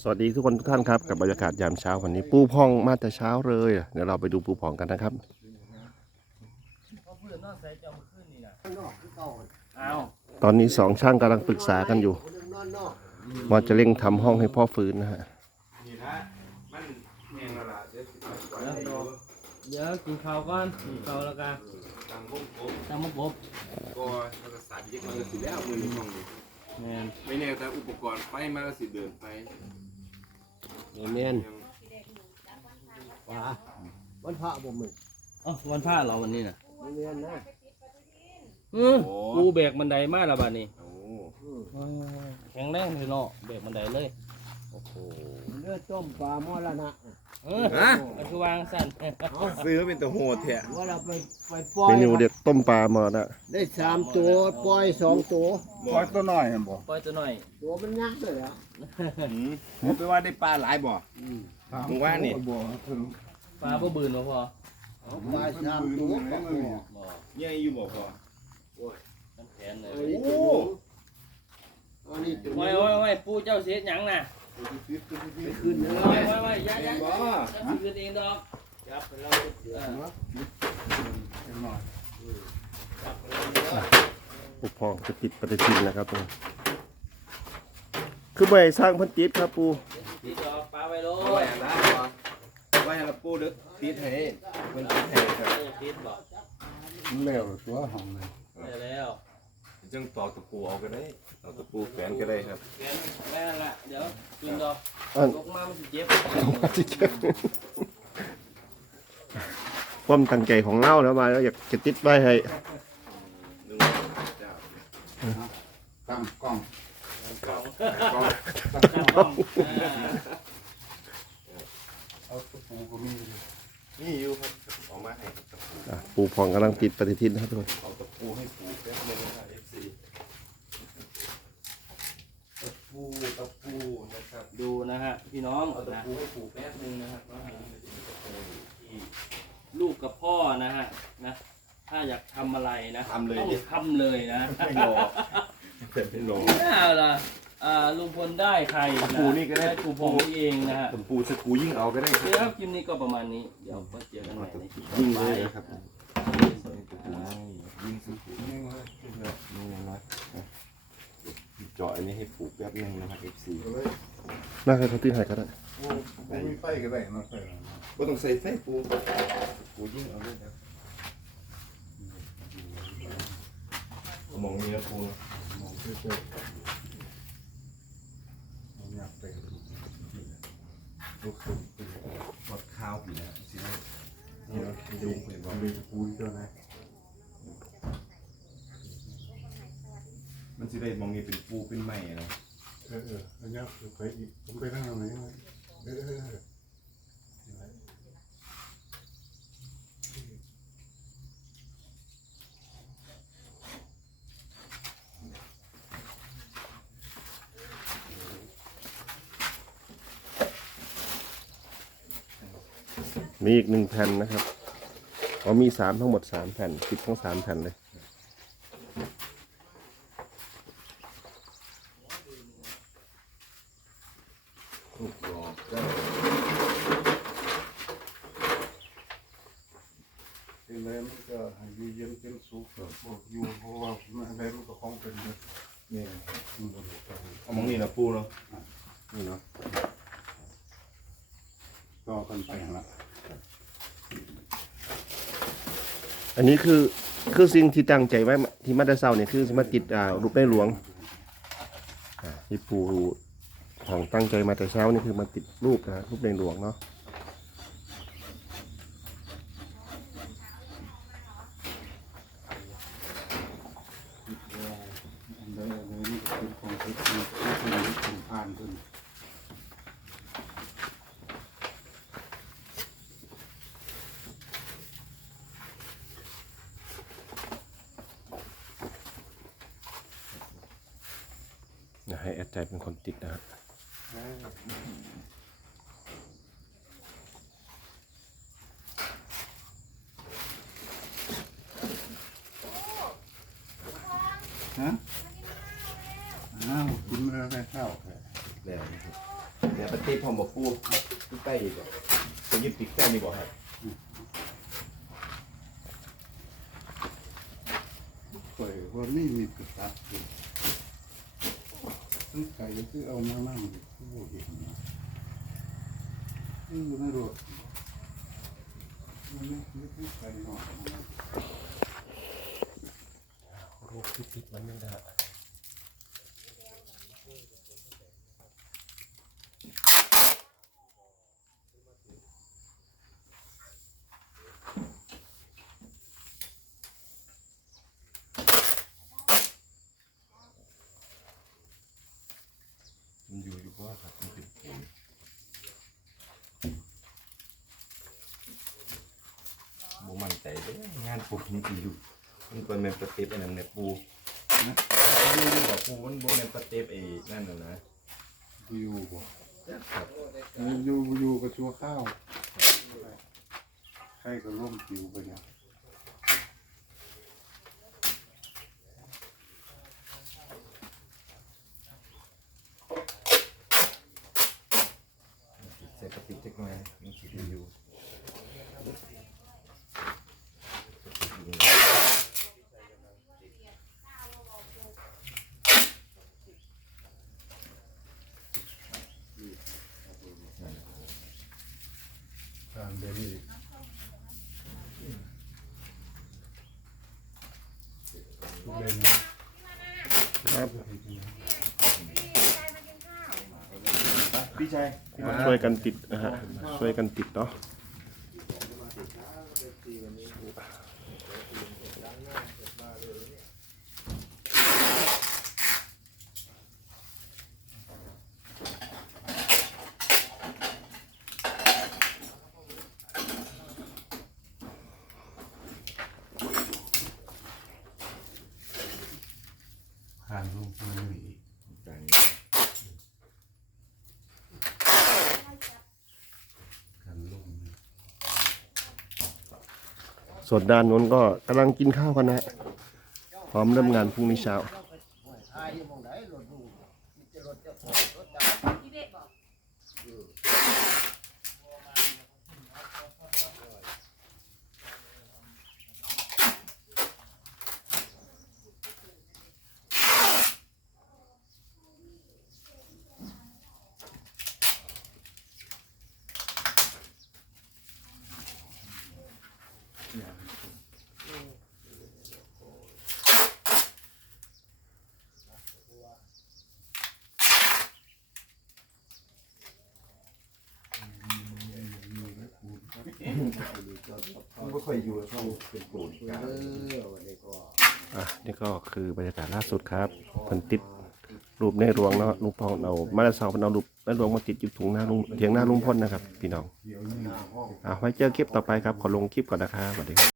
สวัสดีทุกคนทุกท่านครับกับบรรยากาศยามเช้าวันนี้ปูพองมาแต่เช้าเลยเดี๋ยวเราไปดูปูพองกันนะครับเขาเพื่อนนอกใส่จะเอามาขึ้นนี่นะเอาตอนนี้สองช่างกำลังปรึกษากันอยู่ว่าจะเร่งทำห้องให้พ่อฟื้นนะฮะนี่นะมันแห้งและล่ะเดี๋ยวสิเอาไว้ให้ดูเดี๋ยวกินข้าวก่อนกินข้าวแล้วกันตามวงกบตามมาบบก็แล้วก็สาดยิกมันก็สิแล้วมือในห้องนี้แมน ไม่แน่แต่อุปกรณ์ไฟมันก็สิเดินไปแม่นยังป่าวันพระบ่มึงอ๋อวันพระเราวันนี้น่ะไม่แม่นนะอือกูแบกบันไดมาแล้วบัดนี้โอ้อืมเออแข็งแรงเลยเนาะแบกบันไดเลย โอ้โห เลือดต้มปลามอละนะ เออมันคือวางสั่นซื้อเป็นตัวโหดแท้ว่าเราไปไปปล่อยเมนูเด็ดต้มปลามานะได้สามตัวปล่อยสองตัวปล่อยตัวน้อยบ่ปล่อยตัวหน่อยตัวมันยักษ์เลยอะผมไปว่าได้ปลาหลายบ่อืมมึงว่านี่ปลาบ่บืนบ่พอเอาปลาสามตัวปลาหมอบ่ใหญ่อยู่บ่พอน้ำแข็งเลอันยนี้ตัวหนึ่งอันนี้ตัวหโอ้ยนึ่งโอ้ยโอ้ยปู่เจ้าเสียหยังน่ะไป ขึ้นนะโอ้ยโอ้ยโอ้ยอย่าอย่าบ่จะคืนเองดอกจับไปแล้วเออปูพองจะติดปฏิทินนะครับตรงนี้คือใบสร้างพันติดครับปูพี่ดอกปลาไว้โลเอาไว้ละไว้ให้ละปูดึกติดให้มันติดให้ครับติดบอกแล้วตัวห้องเลยแล้ว จังตอกตะปูเอาก็ได้เอาตะปูแฝนก็ได้ครับแกนแม่นั่นละเดี๋ยวคืนดอกอันลกมามันสิเจ็บความตั้งใจของเล่าแล้วมาแล้วอยากจะติดไว้ให้นึกว่าเจ้าตั้งกล้องกล่องก็ตั้งห้องอ่าเอาตะปูก็มีอยู่นี่อยู่ครับเอามาให้ครับตะปูอะปูพองกำลังติดปฏิทินนะครับทุกคนเอาตะปูให้ปูแป๊บนึงนะครับ FC ตะปูตะปูนะครับ ดูนะฮะ พี่น้องเอาตะนะปูให้ปูแป๊บนึงนะครับว่ามันจะมีตะปูอยู่ที่ลูกกับพ่อนะฮะนะถ้าอยากทำอะไรนะทำเลยต้องดิ ทำเลยนะไม่รอเป็นไม่รอเอาล่ะอ่าลุงพลได้ใครนะปู่นี่ก็ได้กูผมเองนะฮะตะปูสกรูยิ่งเอาก็ได้โอเคครับคลิปนี้ก็ประมาณนี้เดี๋ยวก็เจอกันใหม่ในคลิปต่อยิ่งไปเลยนะครับ ยิ่งสกรูนี่ว่านี่นะ เจาะอันนี้ให้ปูแป๊บนึงนะครับ FC เลยน่าจะติดให้ก็ได้โอ้บ่มีไฟก็ได้เนาะไฟเนาะก็ต้องใส่ไฟปูปูยิ่งเอาเลยนะมองนี้นะปูนะมองเฉยๆเอาหยับไปลูกคุณเป็นทอดข้าวปีนะสินะนี่เนาะดูไปบ่มีตะปูเจ้านะ มันสิได้มองนี้เป็นปูเป็นไม้นะเออเอออันนี้ไปอีกผมไปทางไหนวะเออเออเออมีอีกหนึ่งแผ่นนะครับอ๋อมีสามทั้งหมดสามแผ่นติดทั้งสามแผ่นเลย ถูกรอบได้ เป็นไรมันก็ให้อยู่ เป็นสุขบอกอยู่เพราะว่ามันอะไรมันก็คงเป็นแบบนี่มันบ่ได้ต้องเอามองนี้นะปูเนาะนี่เนาะก็กันไปหั่นละอันนี้คือคือสิ่งที่ตั้งใจไว้ที่มาด้เศร้าเนี่ยคือสมาติดอ่ารูปในหลวงอ่าที่ปูของตั้งใจมาแต่เช้านี่คือมาติดรูปนะรูปในหลวงเนาะ อันใดอันใดนี่ก็ เป็นของที่ที่ที่ที่ผ่านขึ้นนะให้แอดใจเป็นคนติดนะฮะฮะ อ้าวกินแล้วได้ข้าวแค่แล้วนะครับเดี๋ยวปฏิพร้อมบอกปูที่ใต้อีกอะจะยึดติดแค่นี้บอกครับปล่อยว่าไม่มีกระตัดอยู่ตั้งไก่ที่เอามานั่งผู้เห็นนะนี่อยู่ในรถมันไม่ไม่ใช่ไก่หน่อยรูปที่ติดมันยังได้ มันอยู่อยู่เพราะว่า ครับมันเป็นปูนบ่มั่นใจเด้องานปูมันสิอยู่มันเป็นแมนสเต็ปอันนั้นเนี่ยปูนะปูนี่บอกปูมันบ่แมนสเต็ปไอ้นั่นน่ะนะอยู่บ่ครับอยู่อยู่กับชัวข้าวใครก็ร่มผิวไปเนี่ย ใส่กะติกจักหน่อยมันสิได้อยู่ การเดินนี่ เล่น ครับ พี่ชัยช่วยกันติดนะฮะช่วยกันติดเนาะ ผ่านลงมาหนี การ กันลงนี่ ส่วนด้านนู้นก็กำลังกินข้าวกันนะพร้อมเริ่มงานพรุ่งนี้เช้า ทายอยู่หมองไหนรถดูมีแต่รถเจ้าของรถจักร ที่เด็กบอก มันบ่ค่อยอยู่แล้วเขาเป็นปูนกลางเออวันนี้ก็อะนี่ก็คือบรรยากาศล่าสุดครับเพิ่นติด รูปในหลวงเนาะลุงพลเอามาแล้วสาเพิ่นเอารูปในหลวงมาติดอยู่ถุงหน้าลุงเถียงหน้าลุงพ่นนะครับ พี่น้องเดี๋ยวนี้ห้องอะไว้เจอคลิปต่อไปครับขอลงคลิปก่อนนะครับสวัสดีครับ